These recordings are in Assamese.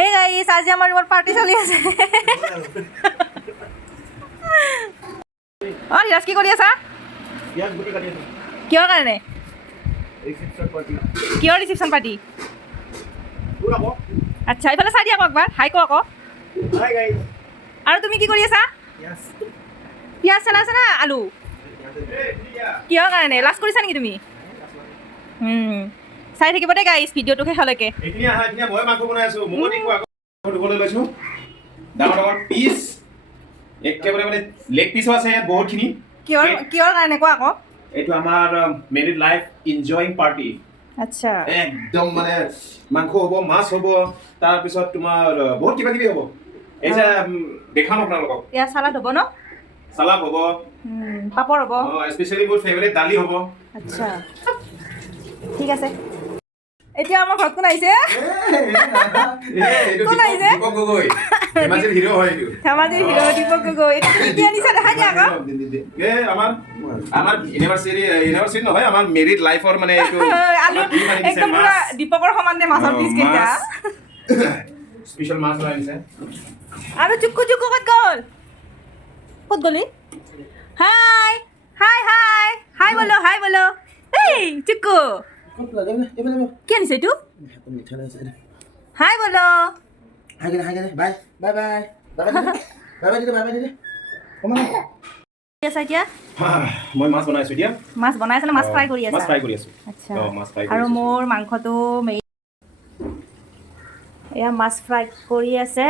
হে গাইস, আজি আমাৰ ৰুমত পাৰ্টি চলি আছে। অ ৰিয়াজ কি কৰি আছা? ইয়াত গুটি কাটি আছো। কিহৰ কাৰণে? ৰিসেপশন পাৰ্টি। কিহৰ ৰিসেপশন পাৰ্টি? ওলাব। আচ্ছা, এইফালে চাই দিয়া আকৌ একবাৰ, হাই কওঁ আকৌ। Hi guys. আৰু তুমি কি কৰি আছা? ইয়াস। পিঁয়াজ চলাই আছা না আলু? কিহৰ কাৰণে? লাজ কৰিছা নেকি তুমি? চাই থাকিব দেই গাইছ ভিডিঅ'টো শেষলৈকে। এইখিনি আহা, এইখিনি মই মাংস বনাই আছো। মোক দেখো আকৌ ধুবলৈ লৈছো। ডাঙৰ ডাঙৰ পিচ। একেবাৰে মানে লেগ পিচো আছে ইয়াত বহুতখিনি। কিহৰ কাৰণে কোৱা আকৌ? এইটো আমাৰ মেৰিড লাইফ এনজয়িং পাৰ্টি। আচ্ছা। একদম মানে মাংস হ'ব, মাছ হ'ব, তাৰপিছত তোমাৰ বহুত কিবা কিবি হ'ব। এই যে দেখাম আপোনালোকক। ইয়াৰ চালাড হ'ব ন? চালাড হ'ব। পাপৰ হ'ব। স্পেচিয়েলি মোৰ ফেভৰেট দালি হ'ব। আচ্ছা, ঠিক আছে। এতিয়া আমাৰ ঘৰত কোন আহিছে? কোন আহিছে? দীপক গগৈ। ধেমাজিৰ হিৰো হয় এইটো। ধেমাজিৰ হিৰো দীপক গগৈ। কি আনিছা দেখাই দিয়া আকৌ। আমাৰ ইউনিভাৰ্চিটি নহয়, আমাৰ মেৰিড লাইফৰ মানে এইটো আলু একদম পুৰা দীপকৰ সমানে মাছৰ পিচ কেইটা। স্পেশাল মাছ লৈ আনিছে। আৰু চুক্কু ক'ত গ'ল? ক'ত গলি? হাই হাই হাই হাই বলো, হাই বলো। এই চুক্কু কি আনিছে এইটো? হাই বলো। এতিয়া মই মাছ বনাইছো এতিয়া। মাছ বনাইছে নে মাছ ফ্ৰাই কৰি মাছ আছা? ফ্ৰাই কৰি আছো। আচ্ছা। মাছ ফ্ৰাই আৰু কৰি মোৰ মাংসটো এয়া মাছ ফ্ৰাই কৰি আছে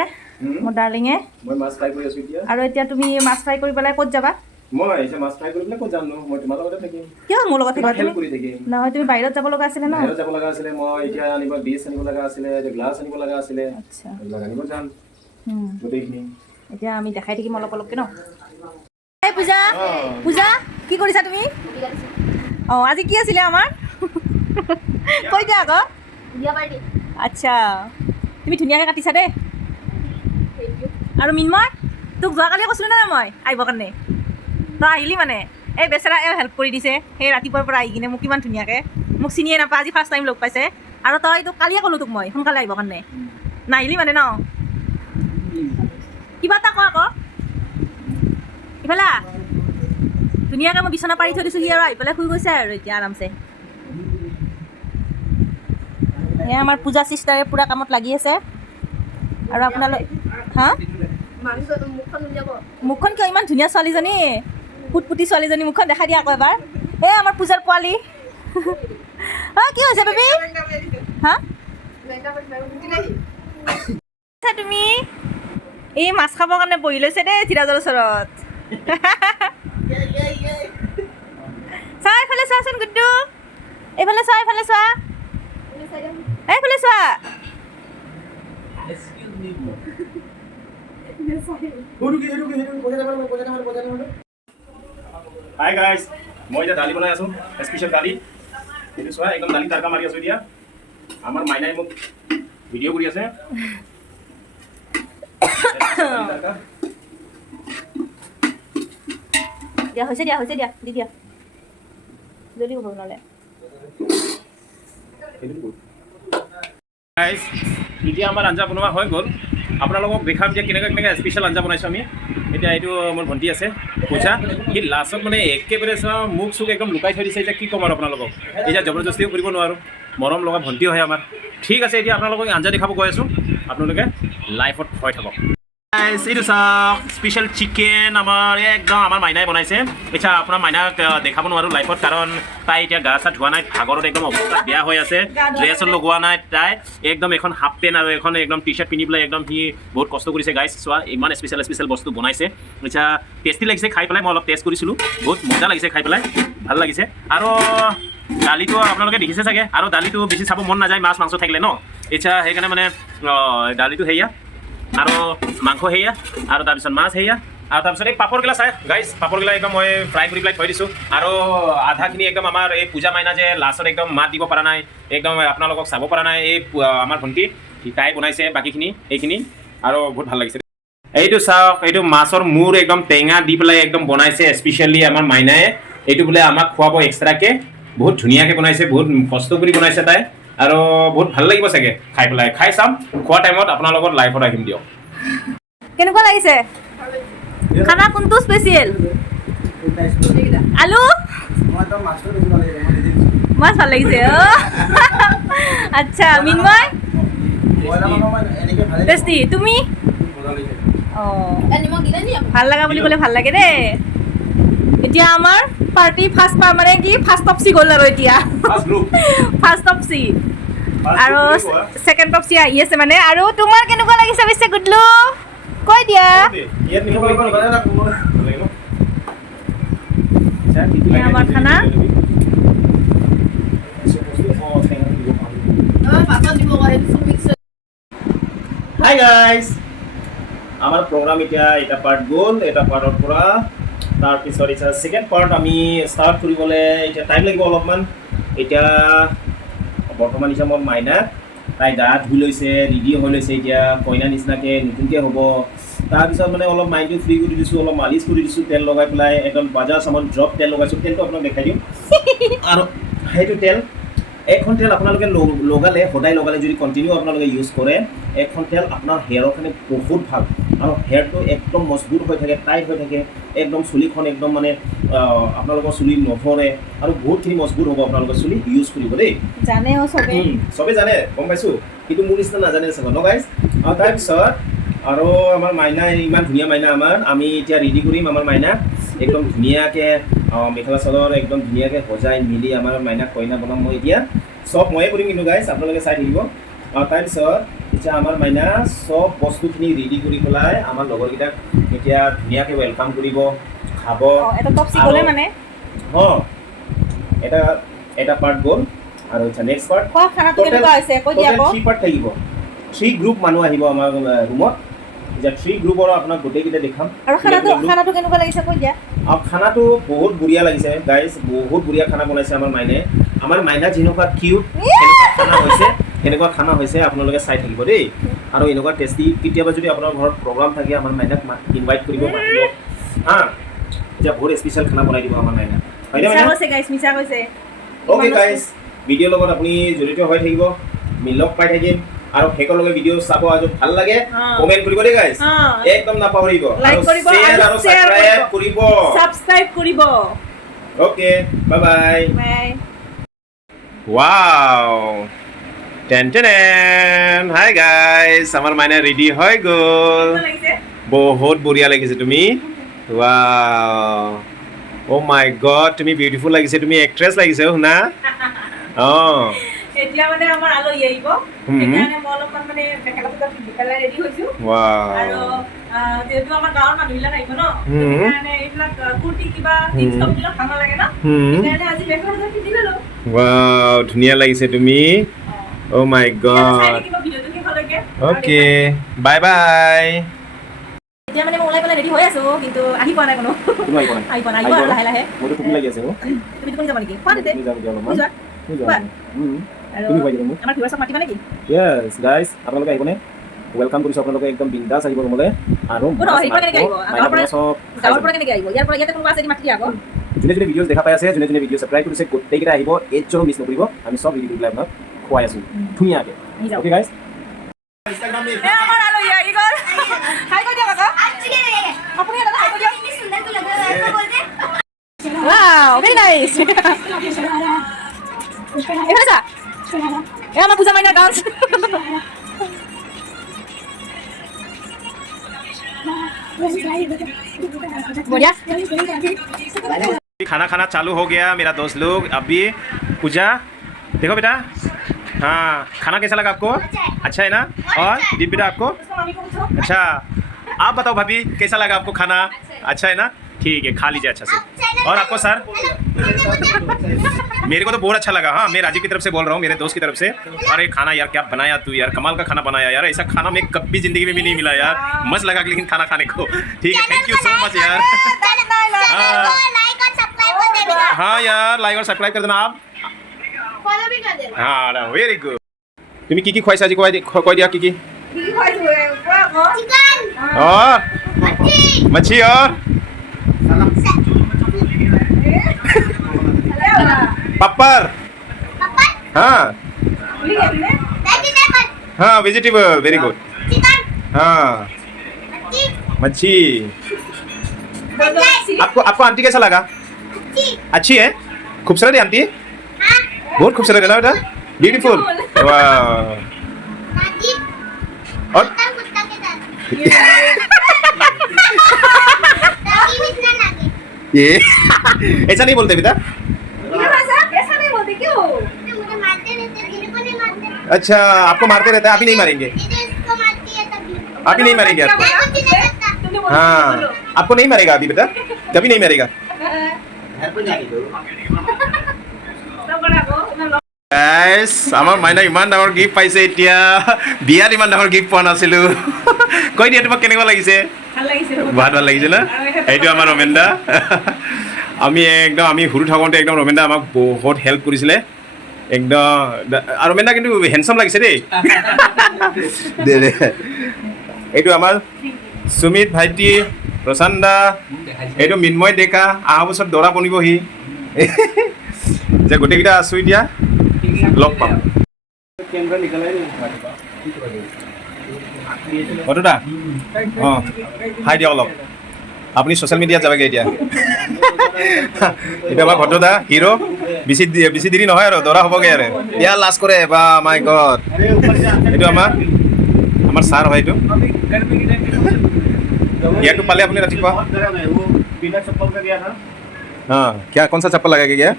মোৰ ডাৰ্লিঙে। মই মাছ ফ্ৰাই কৰি আছো এতিয়া। আৰু এতিয়া তুমি মাছ ফ্ৰাই কৰি পেলাই ক'ত যাবা? মই এতিয়া মাছ ফ্ৰাই কৰি পেলাই ক'ত যাম নো? মই তোমাৰ লগতে থাকিম। কিয় মোৰ লগত থাকিবা? হেল্প কৰি থাকিম। নহয়, তুমি বাহিৰত যাব লগা আছিলে ন? বাহিৰত যাব লগা আছিলে, মই এতিয়া আনিব ডিছ আনিব লগা আছিলে, গ্লাছ আনিব লগা আছিলে। আচ্ছা। এইবিলাক আনিব যাম গোটেইখিনি। এতিয়া আমি দেখাই থাকিম অলপ অলপকে ন? এই পূজা, পূজা কি কৰিছা তুমি? অঁ, আজি কি আছিলে আমাৰ? কৈ দিয়া আকৌ। আচ্ছা, তুমি ধুনীয়াকৈ কাটিছা দেই। আৰু মিনময়, তোক যোৱাকালি কৈছিলোঁ না মই আহিবৰ কাৰণে? তই আহিলি মানে? এই বেচেৰা হেল্প কৰি দিছে সেই ৰাতিপুৱাৰ পৰা আহি কিনে মোক কিমান ধুনীয়াকৈ। মোক চিনিয়ে নাপায়, আজি ফাৰ্ষ্ট টাইম লগ পাইছে। আৰু তই তোক কালিয়ে ক'লোঁ তোক মই সোনকালে আহিবৰ কাৰণে, নাহিলি মানে ন? কিবা এটা কোৱা আকৌ। ইফালে ধুনীয়াকৈ মই বিচনা পাৰি থৈ দিছোঁ, সি আৰু আহি পেলাই শুই গৈছে আৰু এতিয়া আৰামছে। এয়া আমাৰ পূজা চিষ্টাৰে পূৰা কামত লাগি আছে। আৰু আপোনালোক হা মুখখন কিয় ইমান ধুনীয়া ছোৱালীজনী, ফুটফুটি ছোৱালীজনী, মুখখন দেখাই দিয়া আকৌ এবাৰ। এই আমাৰ পূজাৰ পোৱালি। কি হৈছে বেবী? হা তুমি এই মাছ খাবৰ কাৰণে বহি লৈছে দেই ধীৰাজৰ ওচৰত। চোৱা এইফালে চোৱাচোন গুড্ডু, এইফালে চোৱা, এইফালে চোৱা, এইফালে চোৱা। হাই গাইছ, মই এতিয়া দালি বনাই আছো, স্পেচিয়েল দালি। এইটো চোৱা, একদম দালি তাৰকা মাৰি আছো এতিয়া। আমাৰ মাইনাই মোক ভিডিঅ' কৰি আছে। দিয়া হৈছে, দিয়া হৈছে, দিয়া দি দিয়া, জলদি হ'ব নহ'লে। গাইছ, এতিয়া আমাৰ আঞ্জা বনোৱা হৈ গ'ল। আপোনালোকক দেখাম যে কেনেকৈ স্পেচিয়েল আঞ্জা বনাইছোঁ আমি। এতিয়া এইটো মোৰ ভণ্টি আছে পূজা, সি লাষ্টত মানে একেবাৰে চোৱা মুখ চুখ একদম লুকাই থৈ দিছে। এতিয়া কি ক'ম আৰু আপোনালোকক, এতিয়া জবৰদস্তিও কৰিব নোৱাৰোঁ, মৰম লগা ভণ্টি হয় আমাৰ। ঠিক আছে, এতিয়া আপোনালোকক আঞ্জা দেখাব গৈ আছোঁ, আপোনালোকে লাইফত ভয় থাকক। এইটো চাওক, স্পেচিয়েল চিকেন আমাৰ একদম আমাৰ মাইনাই বনাইছে। এতিয়া আপোনাৰ মাইনাক দেখাব নোৱাৰোঁ লাইফত, কাৰণ তাই এতিয়া গা চা ধোৱা নাই, ভাগৰত একদম অৱস্থা বেয়া হৈ আছে, ড্ৰেছত লগোৱা নাই তাই। একদম এখন হাফ পেণ্ট আৰু এখন একদম টি চাৰ্ট পিন্ধি পেলাই একদম সি বহুত কষ্ট কৰিছে। গাইছ চোৱা, ইমান স্পেচিয়েল বস্তু বনাইছে। এতিয়া টেষ্টি লাগিছে খাই পেলাই, মই অলপ টেষ্ট কৰিছিলোঁ, বহুত মজা লাগিছে খাই পেলাই, ভাল লাগিছে। আৰু দালিটো আপোনালোকে দেখিছে চাগে, আৰু দালিটো বেছি চাব মন নাযায় মাছ মাংস থাকিলে ন। এতিয়া সেইকাৰণে মানে দালিটো সেয়া, আৰু মাংস সেয়া, আৰু তাৰপিছত মাছ সেয়া, আৰু তাৰপিছত এই পাপৰগিলা চাই গাইছ, পাপৰগিলা একদম মই ফ্ৰাই কৰি পেলাই থৈ দিছোঁ। আৰু আধাখিনি একদম আমাৰ এই পূজা মাইনা যে লাষ্টত একদম মাত দিব পৰা নাই, একদম আপোনালোকক চাব পৰা নাই, এই আমাৰ ভণ্টি তাই বনাইছে বাকীখিনি এইখিনি, আৰু বহুত ভাল লাগিছে। এইটো চাওক, এইটো মাছৰ মূৰ একদম টেঙা দি পেলাই একদম বনাইছে স্পেচিয়েলি আমাৰ মাইনায়ে। এইটো বোলে আমাক খুৱাব এক্সট্ৰাকৈ, বহুত ধুনীয়াকৈ বনাইছে, বহুত কষ্ট কৰি বনাইছে তাই। আৰু বহুত ভাল লাগিব চাগে খাই পেলাই খাই চাম খোৱা টাইমত আপোনাৰ লগত লাইভত আহিম দিয়ক কেনেকুৱা লাগিছে খানা কোনটো স্পেচিয়েল আলু মাছ ভাল লাগিছে আচ্ছা মিনময় টেষ্টি তুমি ভাল লগা বুলি ক'লে ভাল লাগে দেই এতিয়া আমাৰ পাৰ্টি ফাৰ্ষ্ট মানে কি ফাৰ্ষ্ট টপচি গ'ল আৰু এতিয়া ফাৰ্ষ্ট টপচি আৰু ছেকেণ্ড টপচি আহি আছে মানে আৰু তোমাৰ কেনেকুৱা লাগিছে পিছে গুডলু কৈ দিয়া আমাৰ খানা হাই গাইজ আমাৰ প্ৰগ্ৰাম এতিয়া এটা পাৰ্ট গ'ল এটা পাৰ্টৰ পৰা তাৰপিছত এতিয়া ছেকেণ্ড পাৰ্ট আমি ষ্টাৰ্ট কৰিবলৈ এতিয়া টাইম লাগিব অলপমান এতিয়া বৰ্তমান এতিয়া মোৰ মাইনা তাই গা ধুই লৈছে ৰেডি হৈ লৈছে এতিয়া কইনা নিচিনাকৈ নতুনকৈ হ'ব তাৰপিছত মানে অলপ মাইণ্ডটো ফ্ৰী কৰি দিছোঁ অলপ মালিচ কৰি দিছোঁ তেল লগাই পেলাই একদম বাজাজ চামান ড্ৰপ তেল লগাইছোঁ তেলটো আপোনাক দেখাই দিম আৰু সেইটো তেল এখন তেল আপোনালোকে লগালে সদায় লগালে যদি কণ্টিনিউ আপোনালোকে ইউজ কৰে এখন তেল আপোনাৰ হেয়াৰৰ কাৰণে বহুত ভাল আৰু হেয়াৰটো একদম মজবুত হৈ থাকে টাইট হৈ থাকে একদম চুলিখন একদম মানে আপোনালোকৰ চুলি নভৰে আৰু বহুতখিনি মজবুত হ'ব আপোনালোকৰ চুলি ইউজ কৰিব দেই জানেও চবেই জানে গম পাইছোঁ কিন্তু মোৰ নিচিনা নাজানে চাগে ন গাইজ আৰু তাৰপিছত আৰু আমাৰ মাইনা ইমান ধুনীয়া মাইনা আমাৰ আমি এতিয়া ৰেডি কৰিম আমাৰ মাইনা একদম ধুনীয়াকৈ মেখেলা চাদৰ একদম ধুনীয়াকৈ সজাই মিলি আমাৰ মাইনাক কইনা বনাম মই এতিয়া চব ময়ে কৰিম কিন্তু গাইজ আপোনালোকে চাই থাকিব তাৰপিছত এতিয়া আমাৰ মাইনা চব বস্তুখিনি ৰেডি কৰি পেলাই আমাৰ লগৰকেইটাক এতিয়া ধুনীয়াকৈ ৱেলকাম কৰিব খাব মানে এটা পাৰ্ট গ'ল আৰু এতিয়া নেক্সট পাৰ্ট থ্ৰী পাৰ্ট থাকিব 3 গ্ৰুপ মানুহ আহিব আমাৰ ৰুমত এতিয়া 3 গ্ৰুপৰ আপোনাক গোটেইকেইটা দেখাম আৰু খানাটো কেনেকুৱা লাগিছে কৈ দিয়া আৰু খানাটো বহুত বঢ়িয়া লাগিছে গাইজ বহুত বঢ়িয়া খানা বনাইছে আমাৰ মাইনা যেনেকুৱা কিউট সেনেকুৱা খানা হৈছে আপোনালোকে চাই থাকিব দেই আৰু এনেকুৱা টেষ্টি কেতিয়াবা যদি আপোনাৰ ঘৰত প্ৰগ্ৰাম থাকে আমাৰ মাইনাক ইনভাইট কৰিব মাতিব হা এতিয়া বহুত স্পেচিয়েল খানা বনাই দিব আমাৰ মাইনা অ'কে গাইজ ভিডিঅ'ৰ লগত আপুনি জড়িত হৈ থাকিব মিলক পাই থাকিম আৰু শেষলৈকে ভিডিঅ' চাব আৰু ভাল লাগে কমেণ্ট কৰিব দেই গাইজ একদম নাপাহৰিব লাইক কৰিব আৰু সাবস্ক্ৰাইব কৰিব okay bye bye wow ten hi guys আমাৰ মাইনা ৰেডি হৈ গ'ল বহুত বঢ়িয়া লাগিছে তুমি ৱাও অ' মাই গড তুমি বিউটিফুল লাগিছে তুমি এক্ট্ৰেছ লাগিছে শুনা এতিয়া মানে আমাৰ আলহী আহিব সেইকাৰণে মই অলপমান মানে মেখেলা চাদৰ পিন্ধি পেলাই ৰেডি হৈছোঁ আৰু যেহেতু আমাৰ গাঁৱৰ মানুহবিলাক আহিব ন সেইকাৰণে এইবিলাক কুৰ্তি কিবা জিন্স টপ বিলাক ভাল নালাগে ন সেইকাৰণে আজি মেখেলা চাদৰ পিন্ধি ল'লো ৱাও ধুনীয়া লাগিছে তুমি অ' মাই গড অ'কে বাই বাই এতিয়া মানে মই ওলাই পেলাই ৰেডি হৈ আছো কিন্তু আহি পোৱা নাই কোনো আহি পোৱা নাই আহিব লাহে লাহে মোৰতো টোপনি লাগি আছে তুমি টোপনি যাবা নেকি কোৱা তেতে আমাৰ ভিউৱাৰ্ছক মাতিবা নেকি য়েছ গাইজ আপোনালোকে আহিবনে ৱেলকাম কৰিছোঁ আপোনালোকে একদম বিন্দাছ আহিব ৰুমলৈ আৰু যোনে যোনে ভিডিঅ'জ দেখা পাই আছে যোনে যোনে ভিডিঅ' ছাবস্ক্ৰাইব কৰিছে গোটেইকেইটা আহিব এইজনো মিছ নকৰিব আমি চব ৰেডি কৰি পেলাই আপোনাক খুৱাই আছোঁ ধুনীয়াকৈ okay guys Wow, very nice. Ama pooja maina dance. बढ़िया खाना खाना चालू हो गया मेरा दोस्त लोग अभी पूजा देखो बेटा हाँ खाना कैसा लगा आपको अच्छा है ना और दीप बेटा आपको अच्छा आप बताओ भाभी कैसा लगा आपको खाना अच्छा है ना ठीक है खा लीजिए अच्छा से और आपको सर मेरे को तो बहुत अच्छा लगा हाँ मैं राजीव की तरफ से बोल रहा हूँ मेरे दोस्त की तरफ से अरे खाना यार क्या बनाया तू यार कमाल का खाना बनाया यार ऐसा खाना मैं कभी जिंदगी में भी नहीं मिला यार मस्त लगा लेकिन खाना खाने को ठीक है थैंक यू सो मच यार हाँ यार लाइक और सब्सक्राइब कर देना आप हाँ वेरी गुड তুমি কি কি খুৱাইছা আজি কৈ দিয়া কি কি और मच्छी और पप्पर हाँ भूल गए तुमने हाँ वेजिटेबल वेरी गुड हाँ मच्छी आपको आंटी कैसा लगा अच्छी है खूबसूरत है आंटी बहुत खूबसूरत है ना बेटा ब्यूटीफुल वाह और ये ऐसा नहीं बोलते बेटा ऐसा नहीं बोलते क्यों? अच्छा आपको मारते रहते हैं आप ही नहीं मारेंगे आप ही नहीं मारेंगे आपको हाँ आपको नहीं मारेगा अभी बेटा कभी नहीं मारेगा গাইছ আমাৰ মাইনা ইমান ডাঙৰ গিফ্ট পাইছে এতিয়া বিয়াত ইমান ডাঙৰ গিফ্ট পোৱা নাছিলোঁ কৈ দিয়া তোমাক কেনেকুৱা লাগিছে বহুত ভাল লাগিছে না এইটো আমাৰ ৰমেন দা আমি সৰু থাকোঁতে একদম ৰমেন দা আমাক বহুত হেল্প কৰিছিলে একদম আৰু ৰমেন দা কিন্তু হেণ্ডচাম লাগিছে দেই এইটো আমাৰ সুমিত ভাইটি প্ৰশান্ত দা এইটো মিন্ময় ডেকা অহা বছৰ দৰা বনিবহি যে গোটেইকেইটা আছোঁ এতিয়া লগ পাম অটোদা অঁ হাই দিয়ক অলপ আপুনি ছ'চিয়েল মিডিয়াত যাবগৈ এতিয়া এইটো আমাৰ ভদ্ৰদা হিৰো বেছি দেৰি নহয় আৰু দৰা হ'বগৈ আৰু ইয়াৰ লাষ্ট কৰে বা মাই গড এইটো আমাৰ ছাৰ হয় এইটো ইয়াৰটো পালে আপুনি ৰাতিপুৱা हाँ क्या कौन सा चप्पल लगा के गया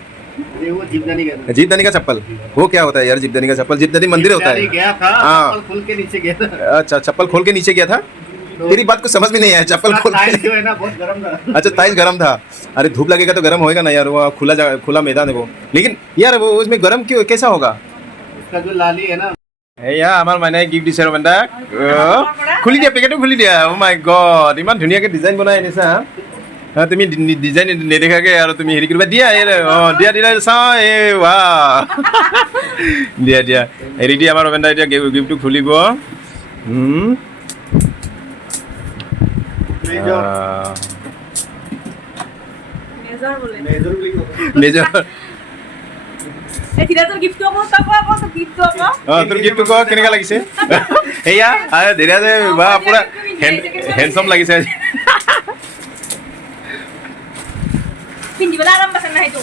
वो जीवदानी का जीवदानी का चप्पल वो क्या होता है यार जीवदानी का चप्पल जीवदानी मंदिर होता है गया था हाँ। चप्पल खोल के नीचे गया था अच्छा चप्पल खोल के नीचे गया था तेरी बात को समझ में नहीं आया चप्पल खोल टाइल्स के जो है ना बहुत गर्म था अच्छा टाइल्स गर्म था अरे धूप लगेगा तो गर्म होएगा ना यार वो खुला मैदान है वो लेकिन यार वो उसमें गर्म क्यों कैसा होगा उसका जो लाली है ना এয়া আমাৰ মানে গিফ্ট দিছে ৰমেনদা খুলি দিয়া পেকেটো খুলি দিয়া অ' মাই গড ইমান ধুনীয়াকৈ ডিজাইন বনাই আনিছা তুমি ডিজাইন নেদেখাকৈ আৰু তুমি হেৰি কৰিবা দিয়া অঁ দিয়া চাওঁ এই ৱা দিয়া হেৰি দি আমাৰ ৰমেনদা এতিয়া গিফ্টটো খুলিব নিজৰ তোৰ গিফ্টটো ক কেনেকুৱা লাগিছে এয়া ধীৰা যে বা পুৰা হেণ্ডচাম লাগিছে পিন্ধিবলৈ আৰাম পাইছে নাই সেইটো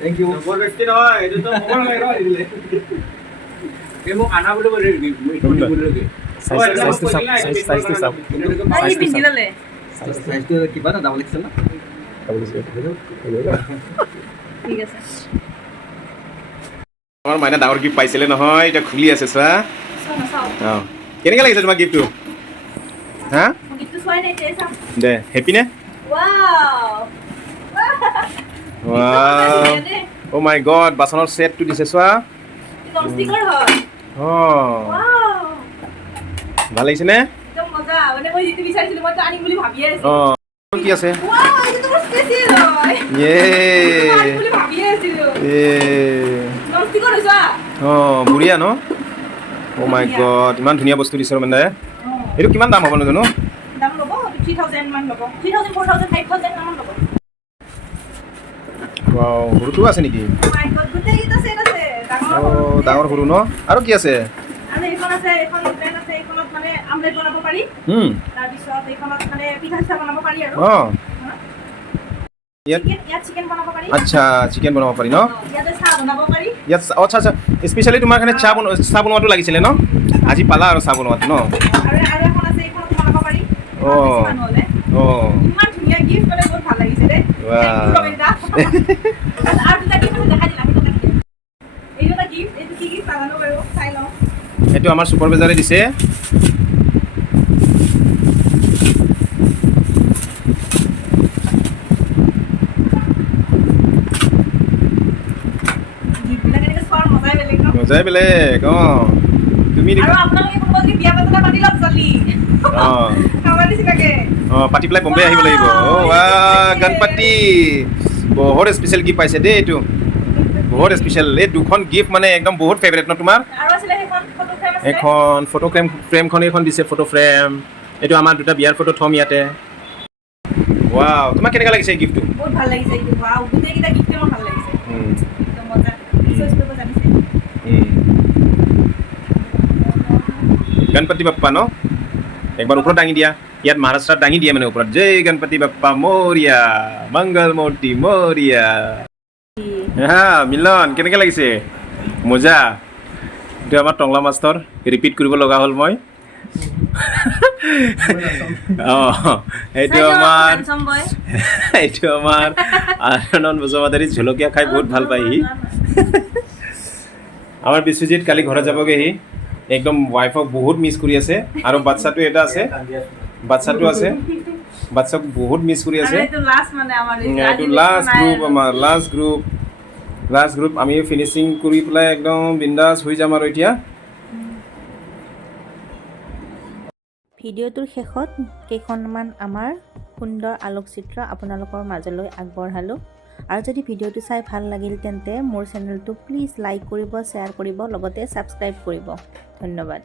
थैंक यू जबरदस्ती নহয় এটো তো মোবাইল লাগে ৰ দিলে কে মোক আনা বুলি কৈ দিবি সাইজটো চাওক এই পিন্ধিলে সাইজটো কিবা না ডাবল এক্সেল না ঠিক আছে আমাৰ মাইনা ডাঙৰ গিফ্ট পাইছিলে নহয় এতিয়া খুলি আছে চোৱা অঁ কেনেকুৱা লাগিছে তোমাৰ গিফ্টটো হা গিফ্টটো চোৱাই নাই চাম দে হেপী নে ওৱাও অ' মাই গড বাচনৰ ছেটটো দিছে চোৱা ননষ্টিকৰ হয় অঁ ওৱাও ভাল লাগিছে নে একদম মজা মানে মই যিটো বিচাৰিছিলো মই তো আনিম বুলি ভাবিয়ে আছিলো অঁ কি আছে ওৱাও এইটো তো স্পেচিয়েল হয় আনিম বুলি ভাবিয়ে আছিলো ননষ্টিকৰ হয় চোৱা অঁ বঢ়িয়া ন অ' মাই গড ইমান ধুনীয়া বস্তু দিছে ৰমেনদাই এইটো কিমান দাম হ'ব নাজানো দাম ল'ব 3000 মান ল'ব 3000 4000 5000 মান ল'ব ৱাও সৰুটো আছে নেকি মাই গড গোটেইকেইটা সেট আছে অঁ ডাঙৰ সৰু ন আৰু কি আছে আৰু এইখন আছে এইখন প্লেন আছে এইখনত মানে আমলেট বনাব পাৰি তাৰপিছত এইখনত মানে পিঠা চিঠা বনাব পাৰি আৰু অঁ ইয়াত চিকেন বনাব পাৰি আচ্ছা চিকেন বনাব পাৰি ন ইয়াতে চাহ বনাব পাৰি ইয়াত আচ্ছা স্পেচিয়েলি তোমাৰ কাৰণে চাহ বনোৱাটো লাগিছিলে ন আজি পালা আৰু চাহ বনোৱাটো ন আৰু এখন আছে এইখনত বনাব পাৰি অঁ অঁ ইমান ধুনীয়া গিফ্ট মানে বহুত ভাল লাগিছে দেই আৰু দুটা গিফ্ট আছে দেখাই দিলা এইটো এটা গিফ্ট এইটো কি গিফ্ট নাজানো বাৰু চাই লওঁ এইটো আমাৰ ছুপাৰ বজাৰে দিছে মজাই বেলেগ অঁ তুমি আৰু আপোনালোকে কোনোবা যদি বিয়া পাতা পাতি লওক জল্দি অঁ আমাৰ নিচিনাকে অঁ পাতি পেলাই বম্বে আহিব লাগিব অঁ গণপতি বহুত স্পেচিয়েল গিফ্ট পাইছে দেই এইটো বহুত স্পেচিয়েল এই দুখন গিফ্ট মানে একদম বহুত ফেভৰেট ন তোমাৰ আৰু আছিলে সেইখন ফটো ফ্ৰেম আছে এখন ফটো ফ্ৰেমখন এইখন দিছে ফটো ফ্ৰেম এইটো আমাৰ দুটা বিয়াৰ ফটো থ'ম ইয়াতে ৱাও তোমাক কেনেকুৱা লাগিছে এই গিফ্টটো বহুত ভাল লাগিছে এইটো ৱাও গোটেইকেইটা গিফ্টে মোৰ ভাল লাগিছে একদম মজা চইচ কৰিব জানিছে গণপতি বাপ্পা ন একবাৰ ওপৰত দাঙি দিয়া ইয়াত মহাৰাষ্ট্ৰত দাঙি দিয়ে মানে ওপৰত জয় গণপতি বাপ্পা মৌৰিয়া মংগল মূৰ্তি মৌৰিয়া হা মিলন কেনেকৈ লাগিছে মজা এইটো আমাৰ টংলা মাষ্টৰ ৰিপিট কৰিব লগা হ'ল মই এইটো আমাৰ আনন্দ বজুমাতাৰী জলকীয়া খাই বহুত ভাল পায় সি আমাৰ বিশ্বজিৎ কালি ঘৰত যাবগৈ সি একদম ৱাইফক বহুত মিছ কৰি আছে আৰু বাচ্চাটো এটা আছে বাচ্চাটো আছে বাচ্চাক বহুত মিছ কৰি আছে এইটো লাষ্ট গ্ৰুপ আমাৰ লাষ্ট গ্ৰুপ আমি ফিনিচিং কৰি পেলাই একদম বিন্দাছ হৈ যাম আৰু এতিয়া ভিডিঅ'টোৰ শেষত কেইখনমান আমাৰ সুন্দৰ আলোকচিত্ৰ আপোনালোকৰ মাজলৈ আগবঢ়ালোঁ আৰু যদি ভিডিঅ'টো চাই ভাল লাগিল তেন্তে মোৰ চেনেলটো প্লিজ লাইক কৰিব শ্বেয়াৰ কৰিব লগতে ছাবস্ক্ৰাইব কৰিব ধন্যবাদ